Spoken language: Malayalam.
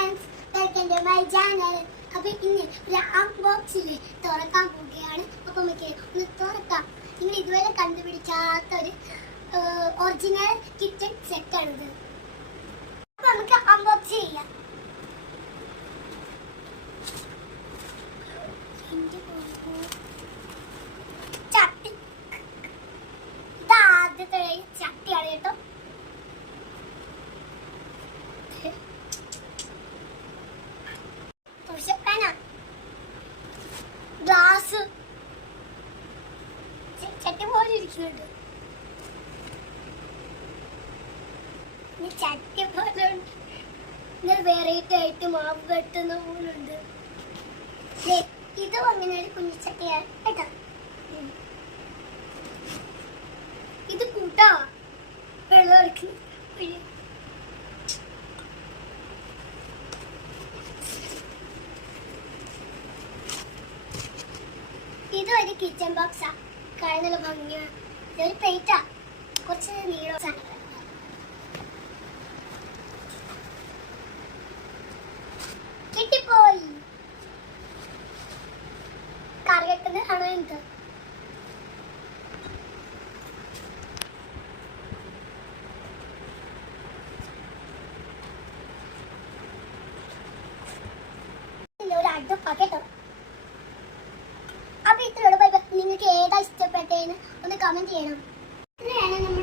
Friends, welcome to my channel. അപ്പോൾ ഇന്ന് ഒരു അൺബോക്സിംഗ് തുറക്കാൻ പോവുകയാണ്. അപ്പോൾ നമുക്ക് ഒന്ന് തുറക്കാം. നിങ്ങൾ ഇതുവരെ കണ്ടുപിടിക്കാത്ത ഒരു ഒറിജിനൽ കിച്ചൺ സെറ്റാണിത്. അപ്പോൾ നമുക്ക് അൺബോക്സ് ചെയ്യാം. ചട്ടി, ഇത് ആദ്യത്തെ ചട്ടിയാണ് കേട്ടോ. ഗ്ലാസ് ചട്ടി പോലെ ഇരിക്കുന്നുണ്ട്. ചട്ടി പോലെ വെറൈറ്റി ആയിട്ട് മാവ് കെട്ടുന്ന പോലുണ്ട്. ഇതും അങ്ങനെ ഒരു കുഞ്ഞിച്ചട്ടിയാണ് കേട്ടോ. ഇത് കൂട്ടാ വെള്ളം എടുക്കുന്നു. ഇത് ഒരു കിച്ചൺ ബോക്സാ. കാണാൻ നല്ല ഭംഗിയാണ്. ഇതൊരു പ്ലേറ്റാ, കുറച്ച് നീളം. കിട്ടിപ്പോയി. കറി കെട്ടുന്നത് കാണാൻ എന്ത് ഒരു അടുപ്പാട്ടോ. അപ്പൊ ഇത്രയുള്ള നിങ്ങൾക്ക് ഏതാ ഇഷ്ടപ്പെട്ടതെന്ന് ഒന്ന് കമന്റ് ചെയ്യണം. ഇത്രയാണ് നമ്മൾ